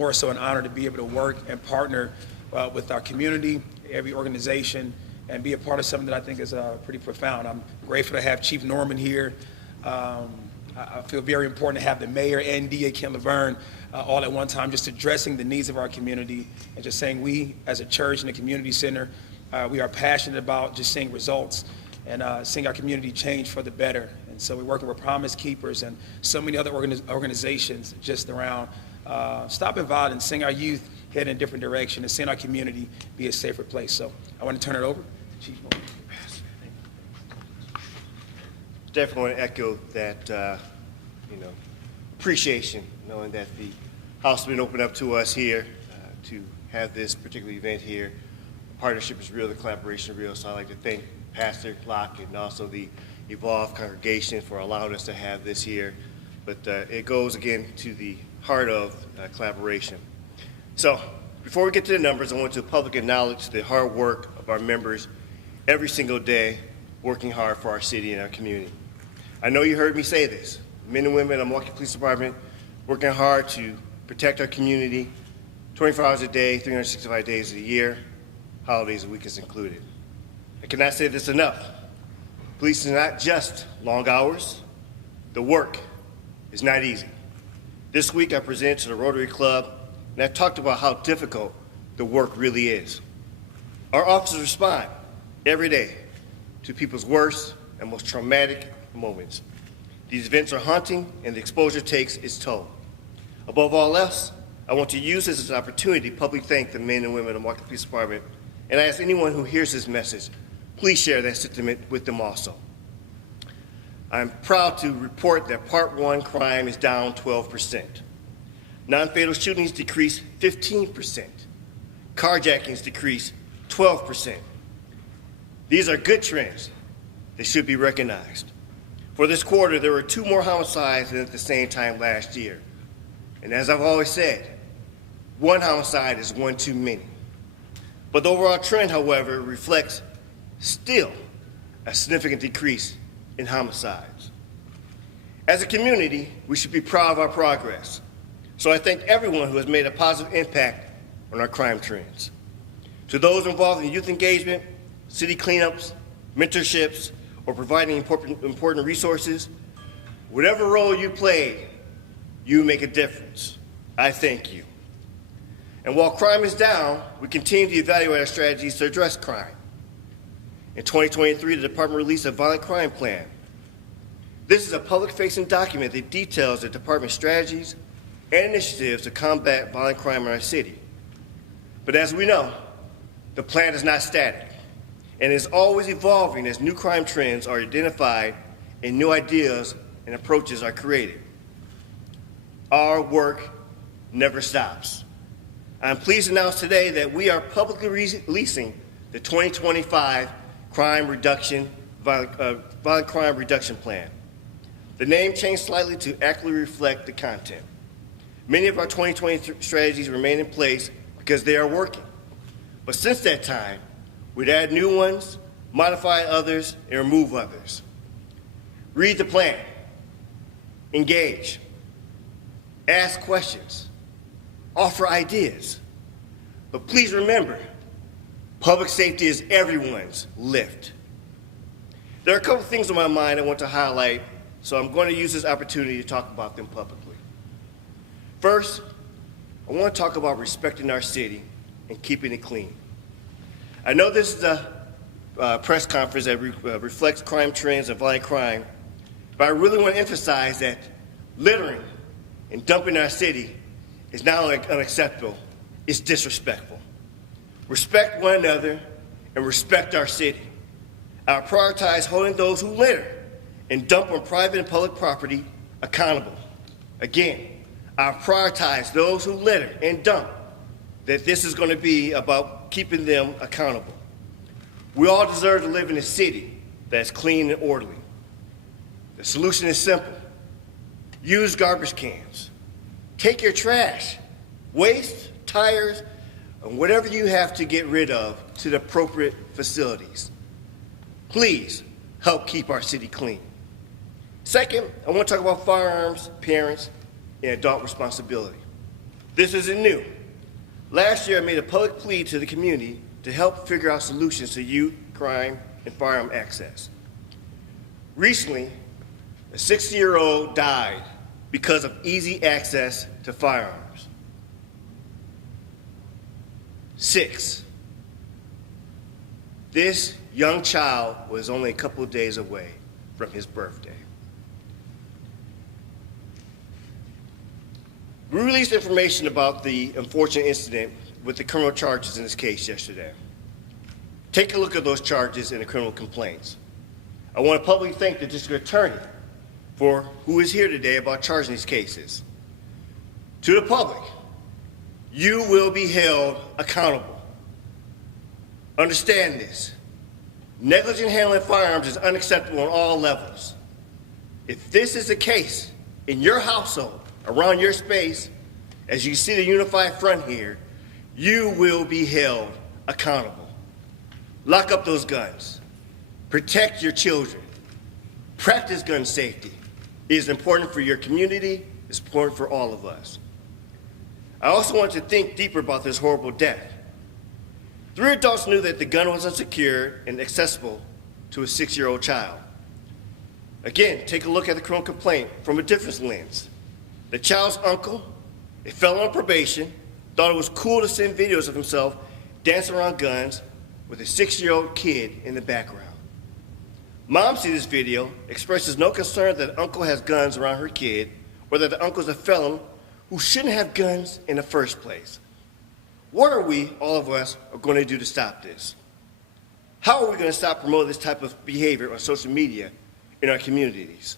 more so an honor to be able to work and partner with our community, every organization, and be a part of something that I think is pretty profound. I'm grateful to have Chief Norman here. I feel very important to have the mayor and DA Ken Lovern all at one time, just addressing the needs of our community and just saying we, as a church and a community center, we are passionate about just seeing results and seeing our community change for the better. And so we're working with Promise Keepers and so many other organizations just around stopping violence, seeing our youth head in a different direction, and seeing our community be a safer place. So I want to turn it over to Chief Norman. Definitely want to echo that, appreciation, knowing that the house has been opened up to us here to have this particular event here. The partnership is real, the collaboration is real, so I'd like to thank Pastor Locke and also the Evolve congregation for allowing us to have this here. But it goes, again, to the heart of collaboration. So before we get to the numbers, I want to publicly acknowledge the hard work of our members every single day, working hard for our city and our community. I know you heard me say this. Men and women of the Milwaukee Police Department working hard to protect our community 24 hours a day, 365 days of the year, holidays and weekends included. I cannot say this enough. Police is not just long hours. The work is not easy. This week I presented to the Rotary Club and I talked about how difficult the work really is. Our officers respond every day to people's worst and most traumatic moments. These events are haunting and the exposure takes its toll. Above all else, I want to use this as an opportunity to publicly thank the men and women of the Milwaukee Police Department, and I ask anyone who hears this message, please share that sentiment with them also. I'm proud to report that Part 1 crime is down 12%. Non-fatal shootings decreased 15%. Carjackings decreased 12%. These are good trends that should be recognized. For this quarter, there were 2 more homicides than at the same time last year. And as I've always said, 1 homicide is 1 too many. But the overall trend, however, reflects still a significant decrease in homicides. As a community, we should be proud of our progress. So I thank everyone who has made a positive impact on our crime trends. To those involved in youth engagement, city cleanups, mentorships, or providing important resources, whatever role you played, you make a difference. I thank you. And while crime is down, we continue to evaluate our strategies to address crime. In 2023, the department released a violent crime plan. This is a public-facing document that details the department's strategies and initiatives to combat violent crime in our city. But as we know, the plan is not static and is always evolving as new crime trends are identified and new ideas and approaches are created. Our work never stops. I'm pleased to announce today that we are publicly releasing the 2025 Violent Crime Reduction Plan. The name changed slightly to accurately reflect the content. Many of our 2020 strategies remain in place because they are working. But since that time, we'd add new ones, modify others, and remove others. Read the plan, engage, ask questions, offer ideas. But please remember, public safety is everyone's lift. There are a couple things on my mind I want to highlight, so I'm going to use this opportunity to talk about them publicly. First, I want to talk about respecting our city and keeping it clean. I know this is a press conference that reflects crime trends and violent crime, but I really want to emphasize that littering and dumping our city is not only unacceptable, it's disrespectful. Respect one another and respect our city. I prioritize holding those who litter and dump on private and public property accountable. Again, I prioritize those who litter and dump, that this is going to be about keeping them accountable. We all deserve to live in a city that's clean and orderly. The solution is simple. Use garbage cans. Take your trash, waste, tires, and whatever you have to get rid of to the appropriate facilities. Please help keep our city clean. Second, I want to talk about firearms, parents, and adult responsibility. This isn't new. Last year, I made a public plea to the community to help figure out solutions to youth crime and firearm access. Recently, a 60-year-old died because of easy access to firearms. 6. This young child was only a couple of days away from his birthday. We released information about the unfortunate incident with the criminal charges in this case yesterday. Take a look at those charges and the criminal complaints. I want to publicly thank the district attorney for who is here today about charging these cases. To the public, you will be held accountable. Understand this. Negligent handling of firearms is unacceptable on all levels. If this is the case in your household, around your space, as you see the unified front here, you will be held accountable. Lock up those guns. Protect your children. Practice gun safety. It is important for your community. It's important for all of us. I also want to think deeper about this horrible death. 3 adults knew that the gun was unsecured and accessible to a 6-year-old child. Again, take a look at the criminal complaint from a different lens. The child's uncle, a felon on probation, thought it was cool to send videos of himself dancing around guns with a 6-year-old kid in the background. Mom sees this video, expresses no concern that uncle has guns around her kid, or that the uncle is a felon who shouldn't have guns in the first place. What are we, all of us, are going to do to stop this? How are we going to stop promoting this type of behavior on social media in our communities?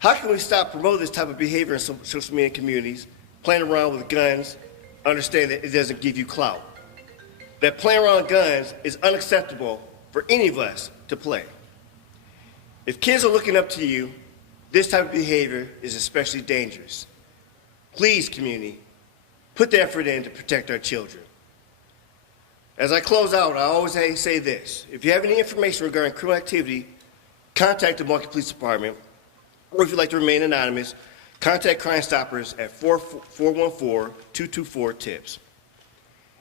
How can we stop promoting this type of behavior in social media communities, playing around with guns, understand that it doesn't give you clout? That playing around with guns is unacceptable for any of us to play. If kids are looking up to you, this type of behavior is especially dangerous. Please, community, put the effort in to protect our children. As I close out, I always say this. If you have any information regarding criminal activity, contact the Milwaukee Police Department, or if you'd like to remain anonymous, contact Crime Stoppers at 414-224-TIPS.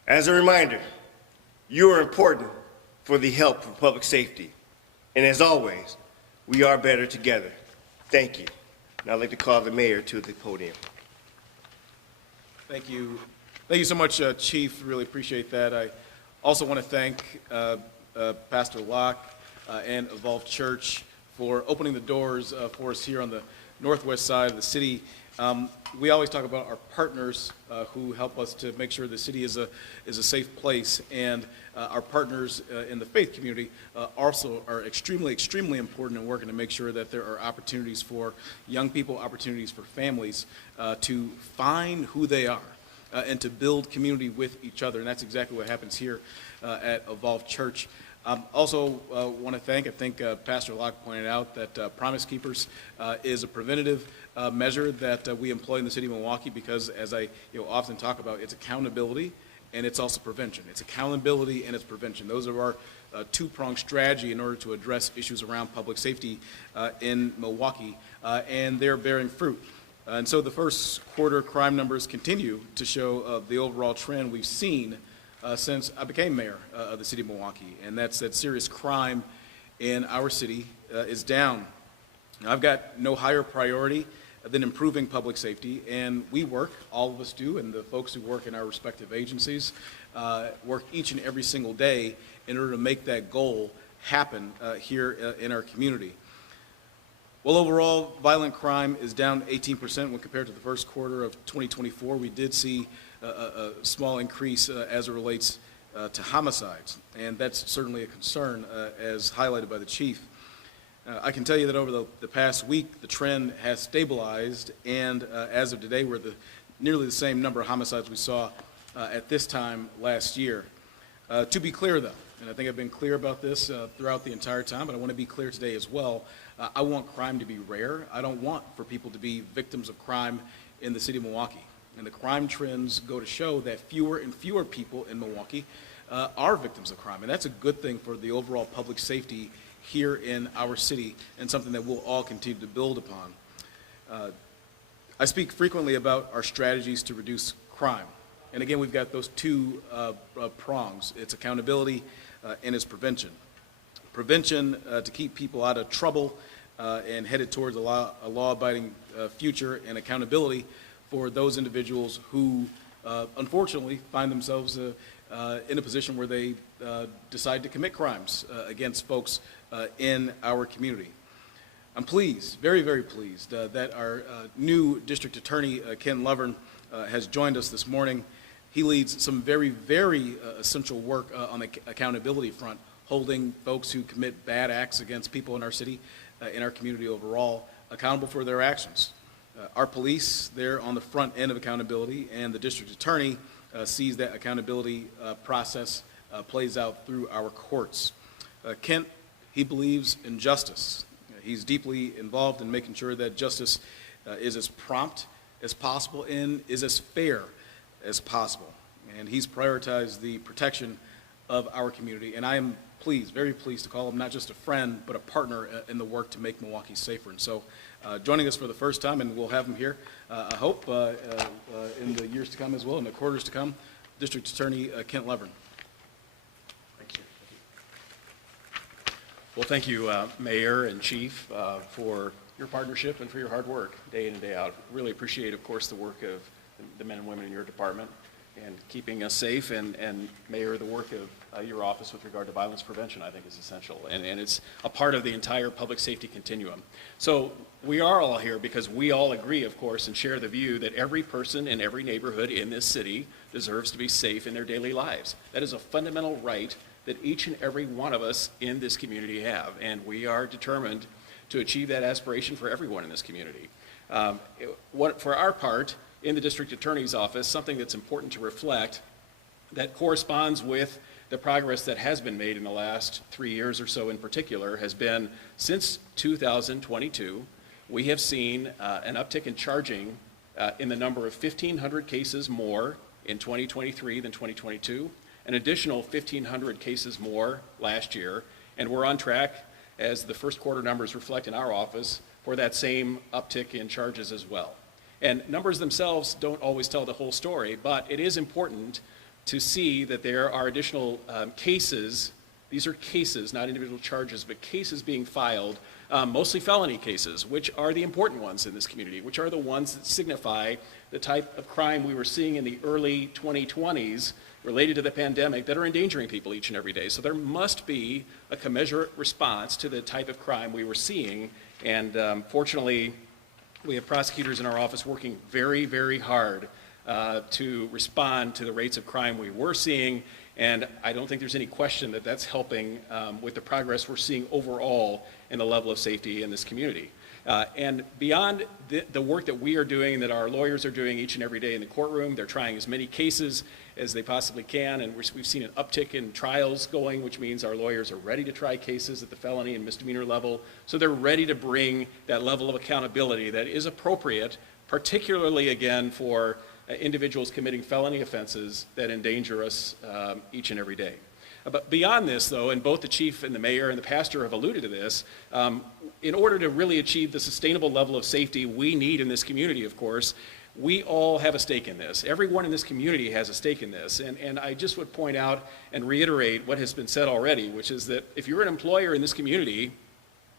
As a reminder, you are important for the help for public safety. And as always, we are better together. Thank you. Now I'd like to call the mayor to the podium. Thank you. Thank you so much, Chief. Really appreciate that. I also want to thank Pastor Locke and Evolve Church for opening the doors for us here on the northwest side of the city. We always talk about our partners who help us to make sure the city is a safe place, and our partners in the faith community also are extremely important in working to make sure that there are opportunities for young people, opportunities for families to find who they are and to build community with each other, and that's exactly what happens here at Evolve Church. Also want to thank, I think Pastor Locke pointed out that Promise Keepers is a preventative measure that we employ in the city of Milwaukee because, as I often talk about, it's accountability and it's also prevention. It's accountability and it's prevention. Those are our two-pronged strategy in order to address issues around public safety in Milwaukee, and they're bearing fruit. And so the first quarter crime numbers continue to show the overall trend we've seen since I became mayor of the city of Milwaukee, and that's that serious crime in our city is down. Now, I've got no higher priority than improving public safety, and we work, all of us do, and the folks who work in our respective agencies work each and every single day in order to make that goal happen here in our community. Well, overall, violent crime is down 18% when compared to the first quarter of 2024. We did see a small increase as it relates to homicides, and that's certainly a concern as highlighted by the chief. I can tell you that over the past week, the trend has stabilized, and as of today, we're nearly the same number of homicides we saw at this time last year. To be clear, though, and I think I've been clear about this throughout the entire time, but I want to be clear today as well. I want crime to be rare. I don't want for people to be victims of crime in the city of Milwaukee. And the crime trends go to show that fewer and fewer people in Milwaukee are victims of crime. And that's a good thing for the overall public safety here in our city, and something that we'll all continue to build upon. I speak frequently about our strategies to reduce crime. And again, we've got those two prongs. It's accountability and it's prevention. Prevention to keep people out of trouble and headed towards a law-abiding future, and accountability for those individuals who unfortunately find themselves in a position where they decide to commit crimes against folks in our community. I'm pleased, very, very pleased, that our new district attorney, Ken Lovern, has joined us this morning. He leads some very, very essential work on the accountability front, holding folks who commit bad acts against people in our city, in our community overall, accountable for their actions. Our police, they're on the front end of accountability, and the district attorney sees that accountability process plays out through our courts. Kent, he believes in justice. He's deeply involved in making sure that justice is as prompt as possible and is as fair as possible. And he's prioritized the protection of our community. And I am pleased, very pleased to call him not just a friend, but a partner in the work to make Milwaukee safer. And so joining us for the first time, and we'll have him here, I hope, in the years to come as well, in the quarters to come, District Attorney Kent Lovern. Well, thank you, Mayor and Chief, for your partnership and for your hard work day in and day out. Really appreciate, of course, the work of the men and women in your department and keeping us safe. And Mayor, the work of your office with regard to violence prevention, I think, is essential. And it's a part of the entire public safety continuum. So we are all here because we all agree, of course, and share the view that every person in every neighborhood in this city deserves to be safe in their daily lives. That is a fundamental right that each and every one of us in this community have, and we are determined to achieve that aspiration for everyone in this community. For our part, in the District Attorney's Office, something that's important to reflect that corresponds with the progress that has been made in the last 3 years or so in particular has been, since 2022, we have seen an uptick in charging in the number of 1,500 cases more in 2023 than 2022, an additional 1,500 cases more last year, and we're on track, as the first quarter numbers reflect in our office, for that same uptick in charges as well. And numbers themselves don't always tell the whole story, but it is important to see that there are additional cases. These are cases, not individual charges, but cases being filed, mostly felony cases, which are the important ones in this community, which are the ones that signify the type of crime we were seeing in the early 2020s related to the pandemic that are endangering people each and every day. So there must be a commensurate response to the type of crime we were seeing. And fortunately, we have prosecutors in our office working very, very hard to respond to the rates of crime we were seeing. And I don't think there's any question that that's helping with the progress we're seeing overall in the level of safety in this community. And beyond the work that we are doing, that our lawyers are doing each and every day in the courtroom, they're trying as many cases as they possibly can, and we've seen an uptick in trials going, which means our lawyers are ready to try cases at the felony and misdemeanor level, so they're ready to bring that level of accountability that is appropriate, particularly, again, for individuals committing felony offenses that endanger us each and every day. But beyond this, though, and both the chief and the mayor and the pastor have alluded to this, in order to really achieve the sustainable level of safety we need in this community, of course, we all have a stake in this. Everyone in this community has a stake in this. And I just would point out and reiterate what has been said already, which is that if you're an employer in this community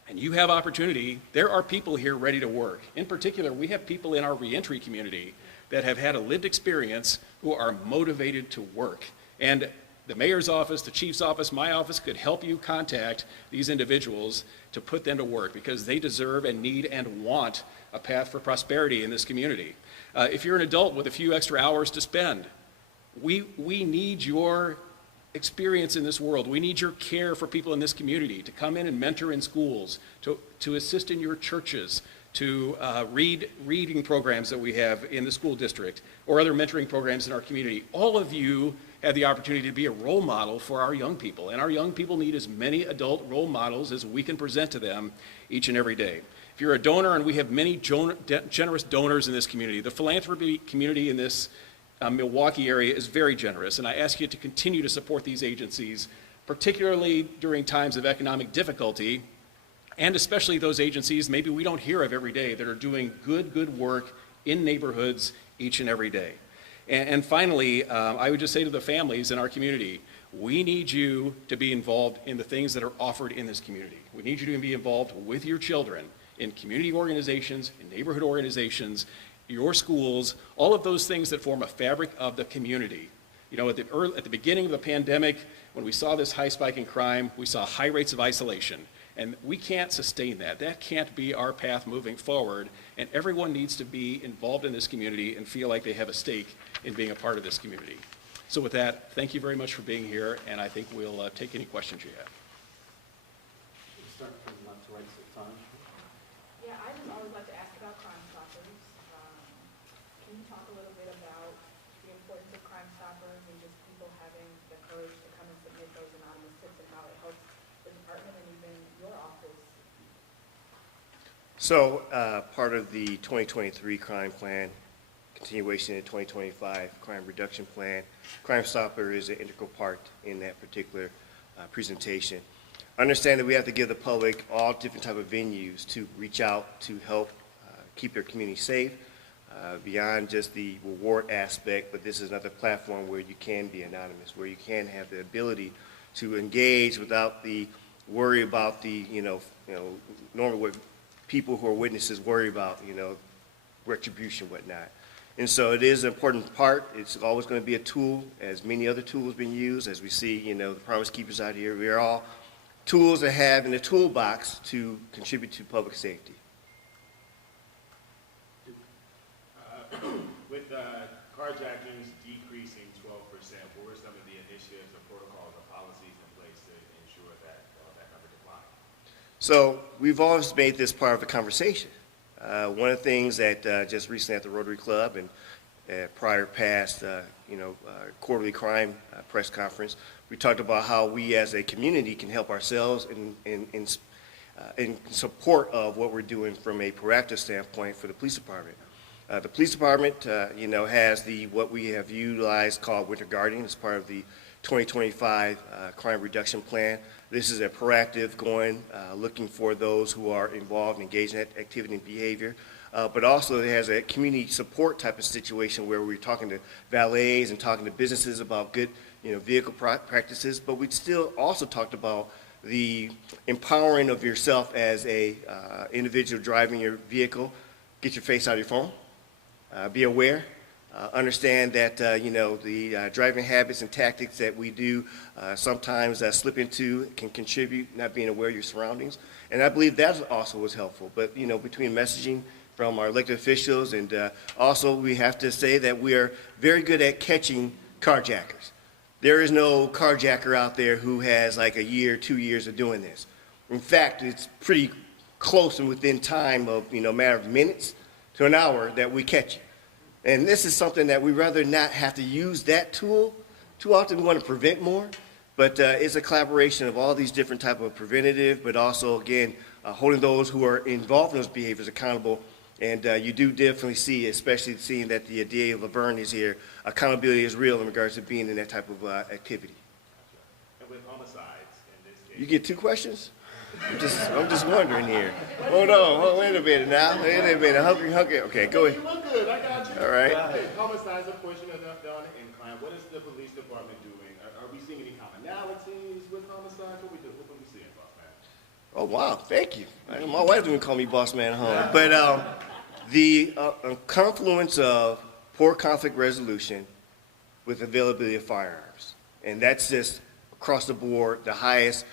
and you have opportunity, there are people here ready to work. In particular, we have people in our reentry community that have had a lived experience who are motivated to work. And the mayor's office, the chief's office, my office could help you contact these individuals to put them to work because they deserve and need and want a path for prosperity in this community. If you're an adult with a few extra hours to spend, we need your experience in this world. We need your care for people in this community, to come in and mentor in schools, to assist in your churches, to reading programs that we have in the school district or other mentoring programs in our community. All of you have the opportunity to be a role model for our young people, and our young people need as many adult role models as we can present to them each and every day. If you're a donor, and we have many generous donors in this community, the philanthropy community in this Milwaukee area is very generous, and I ask you to continue to support these agencies, particularly during times of economic difficulty, and especially those agencies maybe we don't hear of every day that are doing good work in neighborhoods each and every day. And finally, I would just say to the families in our community, we need you to be involved in the things that are offered in this community. We need you to be involved with your children in community organizations, in neighborhood organizations, your schools, all of those things that form a fabric of the community. You know, at the beginning of the pandemic, when we saw this high spike in crime, we saw high rates of isolation. And we can't sustain that. That can't be our path moving forward. And everyone needs to be involved in this community and feel like they have a stake in being a part of this community. So with that, thank you very much for being here, and I think we'll take any questions you have. Start from left to right, so time. Yeah, I just always like to ask about Crime Stoppers. Can you talk a little bit about the importance of Crime Stoppers and just people having the courage to come and submit those anonymous tips and how it helps the department and even your office? So part of the 2023 crime plan, continuation in 2025 crime reduction plan, Crime Stopper is an integral part in that particular presentation. Understand that we have to give the public all different type of venues to reach out to help keep their community safe, beyond just the reward aspect, but this is another platform where you can be anonymous, where you can have the ability to engage without the worry about the, normally what people who are witnesses worry about, retribution, whatnot. And so it is an important part. It's always going to be a tool, as many other tools being used, as we see, the Promise Keepers out here. We are all tools to have in the toolbox to contribute to public safety. With carjackings decreasing 12%, what were some of the initiatives or protocols or policies in place to ensure that that number declined? So we've always made this part of the conversation. One of the things that just recently at the Rotary Club and prior past, quarterly crime press conference, we talked about how we as a community can help ourselves in support of what we're doing from a proactive standpoint for the police department. The police department, has what we have utilized called Winter Guardian as part of the 2025 crime reduction plan. This is a proactive going, looking for those who are involved, engaged in that activity and behavior. But also it has a community support type of situation where we're talking to valets and talking to businesses about good, vehicle practices. But we still also talked about the empowering of yourself as a individual driving your vehicle. Get your face out of your phone. Be aware. Understand that, the driving habits and tactics that we do sometimes slip into can contribute, not being aware of your surroundings. And I believe that also was helpful. But, between messaging from our elected officials and also we have to say that we are very good at catching carjackers. There is no carjacker out there who has like a year, 2 years of doing this. In fact, it's pretty close and within time of, matter of minutes to an hour that we catch you. And this is something that we rather not have to use that tool. Too often we want to prevent more, but it's a collaboration of all these different type of preventative, but also, again, holding those who are involved in those behaviors accountable. And you do definitely see, especially seeing that the DA of Lovern is here, accountability is real in regards to being in that type of activity. And with homicides in this case, You get 2 questions? I'm just wondering here. Hold on, wait a minute now. Wait a minute, hungry. Okay, go ahead. you look good. I got you. All right. Homicides are pushing down the incline. What is the police department doing? Are we seeing any commonalities with homicides? What are we seeing, boss man? Oh, wow, thank you. My wife didn't call me boss man at home. But the confluence of poor conflict resolution with availability of firearms. And that's just across the board, the highest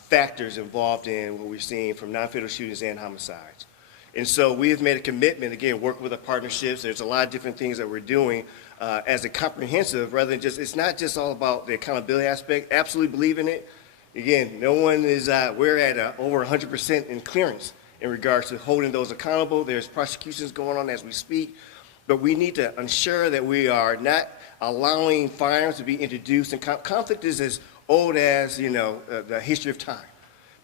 factors involved in what we're seeing from non-fatal shootings and homicides. And so we have made a commitment, again, working with the partnerships. There's a lot of different things that we're doing as a comprehensive, rather than just, it's not just all about the accountability aspect. Absolutely believe in it. Again, no one is, we're at over 100% in clearance in regards to holding those accountable. There's prosecutions going on as we speak, but we need to ensure that we are not allowing firearms to be introduced. And conflict is as old as, the history of time.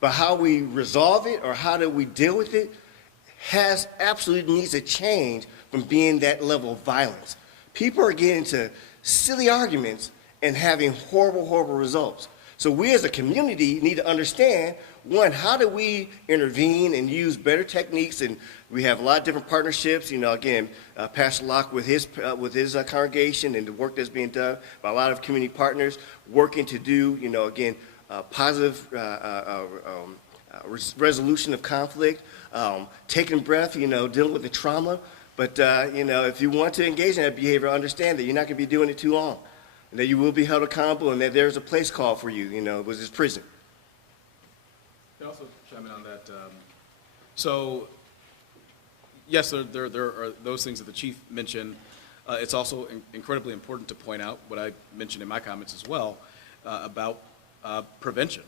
But how we resolve it or how do we deal with it has absolutely needs to change from being that level of violence. People are getting into silly arguments and having horrible, horrible results. So we as a community need to understand, one, how do we intervene and use better techniques? And we have a lot of different partnerships. Again, Pastor Locke with his congregation and the work that's being done by a lot of community partners working to do, again, positive resolution of conflict, taking breath, dealing with the trauma. But, if you want to engage in that behavior, understand that you're not going to be doing it too long, and that you will be held accountable, and that there's a place called for you, was this prison. Can I also chime in on that? So, yes, there are those things that the chief mentioned. It's also incredibly important to point out what I mentioned in my comments as well about prevention.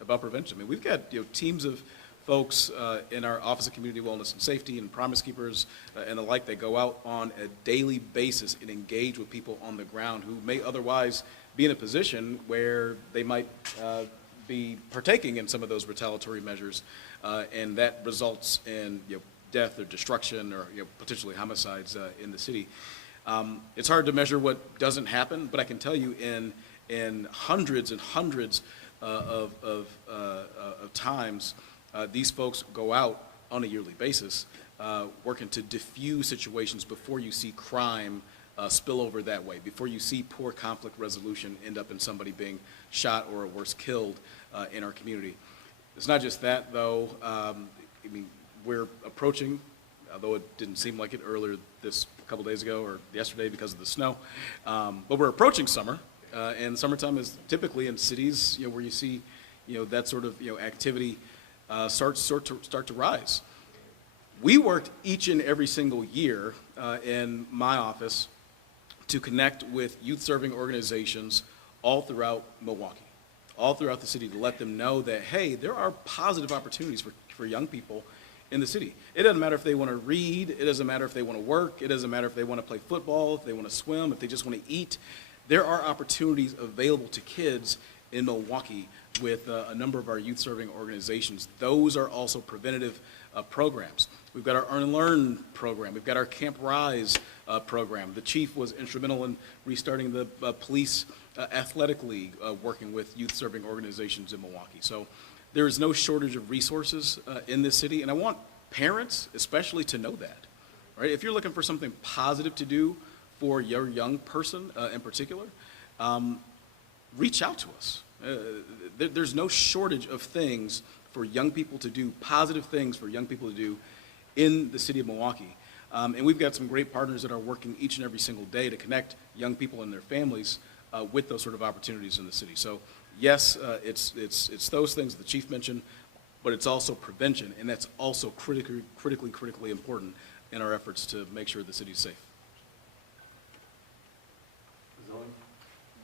I mean, we've got teams of folks in our Office of Community Wellness and Safety and Promise Keepers and the like. They go out on a daily basis and engage with people on the ground who may otherwise be in a position where they might be partaking in some of those retaliatory measures, and that results in death or destruction or potentially homicides in the city. It's hard to measure what doesn't happen, but I can tell you in hundreds and hundreds of times, these folks go out on a yearly basis working to diffuse situations before you see crime spill over that way, before you see poor conflict resolution end up in somebody being shot or worse killed in our community. It's not just that, though. I mean, we're approaching, although it didn't seem like it earlier this couple days ago or yesterday because of the snow, but we're approaching summer, and summertime is typically in cities where you see that sort of activity start to rise. We worked each and every single year in my office to connect with youth-serving organizations all throughout Milwaukee, all throughout the city, to let them know that, hey, there are positive opportunities for young people in the city. It doesn't matter if they want to read, it doesn't matter if they want to work, it doesn't matter if they want to play football, if they want to swim, if they just want to eat. There are opportunities available to kids in Milwaukee with a number of our youth-serving organizations. Those are also preventative programs. We've got our Earn and Learn program. We've got our Camp Rise program. The chief was instrumental in restarting the police athletic league, working with youth-serving organizations in Milwaukee. So there is no shortage of resources in this city, and I want parents especially to know that. Right? If you're looking for something positive to do for your young person in particular, reach out to us. There's no shortage of things for young people to do, positive things for young people to do in the city of Milwaukee. And we've got some great partners that are working each and every single day to connect young people and their families with those sort of opportunities in the city. So yes, it's those things the chief mentioned, but it's also prevention, and that's also critically important in our efforts to make sure the city's safe. Zoe?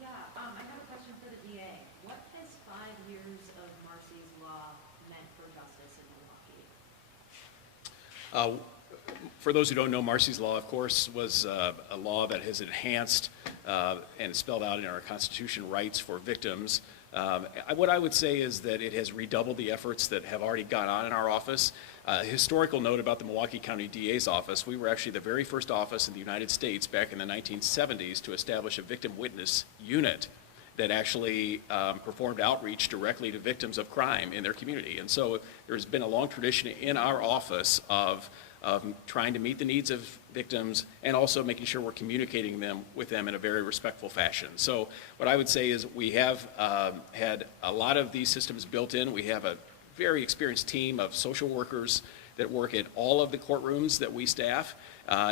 Yeah, I have a question for the DA. What has 5 years of Marcy's Law meant for justice in Milwaukee? For those who don't know, Marcy's Law, of course, was a law that has enhanced and spelled out in our Constitution rights for victims. What I would say is that it has redoubled the efforts that have already gone on in our office. A historical note about the Milwaukee County DA's office: we were actually the very first office in the United States back in the 1970s to establish a victim witness unit that actually performed outreach directly to victims of crime in their community. And so there's been a long tradition in our office of trying to meet the needs of victims and also making sure we're communicating with them in a very respectful fashion. So what I would say is we have had a lot of these systems built in. We have a very experienced team of social workers that work in all of the courtrooms that we staff,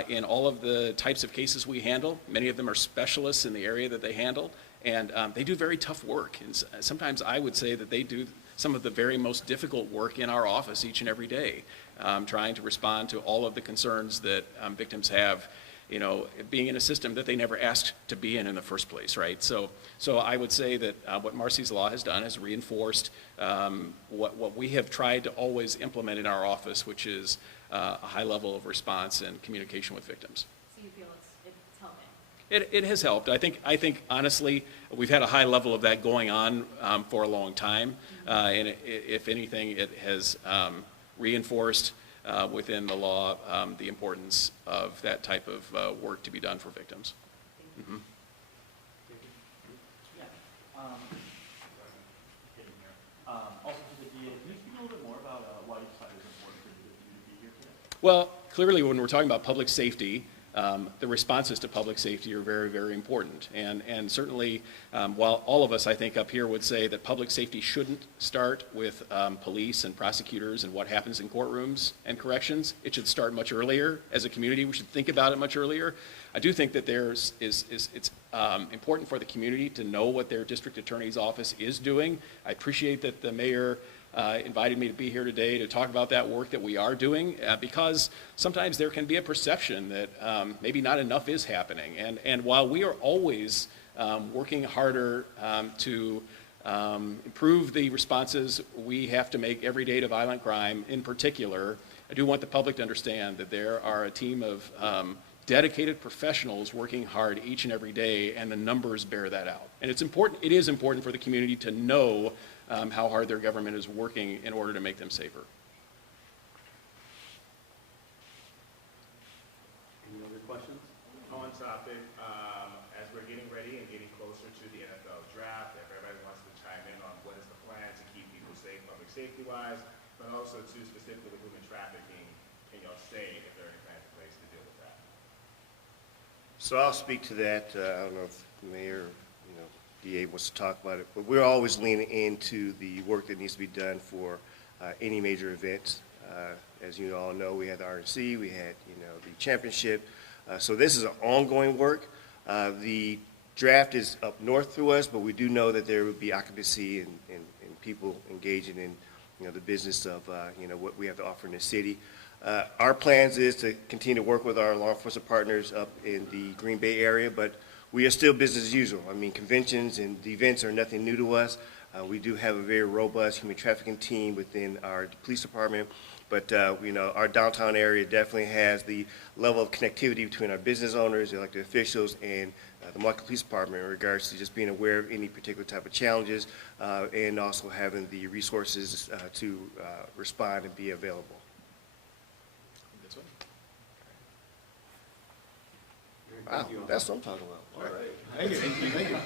in all of the types of cases we handle. Many of them are specialists in the area that they handle, and they do very tough work. And sometimes I would say that they do some of the very most difficult work in our office each and every day, trying to respond to all of the concerns that victims have, being in a system that they never asked to be in the first place, right? So I would say that what Marcy's Law has done is reinforced what we have tried to always implement in our office, which is a high level of response and communication with victims. So you feel it's helping? It has helped. I think honestly, we've had a high level of that going on for a long time, and if anything, it has reinforced within the law the importance of that type of work to be done for victims. Mm-hmm. Yeah. Well, clearly, when we're talking about public safety, the responses to public safety are very, very important. And certainly, while all of us, I think, up here would say that public safety shouldn't start with police and prosecutors and what happens in courtrooms and corrections, it should start much earlier. As a community, we should think about it much earlier. I do think that it's important for the community to know what their district attorney's office is doing. I appreciate that the mayor invited me to be here today to talk about that work that we are doing, because sometimes there can be a perception that maybe not enough is happening. And while we are always working harder to improve the responses we have to make every day to violent crime in particular, I do want the public to understand that there are a team of dedicated professionals working hard each and every day, and the numbers bear that out. And it is important for the community to know how hard their government is working in order to make them safer. Any other questions? On topic, as we're getting ready and getting closer to the NFL draft, if everybody wants to chime in on what is the plan to keep people safe, public safety-wise, but also to specifically with human trafficking, can y'all say if there are any plans in place to deal with that? So I'll speak to that. I don't know if the mayor, DA wants to talk about it, but we're always leaning into the work that needs to be done for any major events. As you all know, we had the RNC, we had, the championship. So this is an ongoing work. The draft is up north through us, but we do know that there would be occupancy and people engaging in, the business of, what we have to offer in the city. Our plans is to continue to work with our law enforcement partners up in the Green Bay area, but we are still business as usual. I mean, conventions and events are nothing new to us. We do have a very robust human trafficking team within our police department, but our downtown area definitely has the level of connectivity between our business owners, elected officials, and the Milwaukee Police Department in regards to just being aware of any particular type of challenges, and also having the resources to respond and be available. This one? Wow, that's what I'm talking about. All right. Thank you.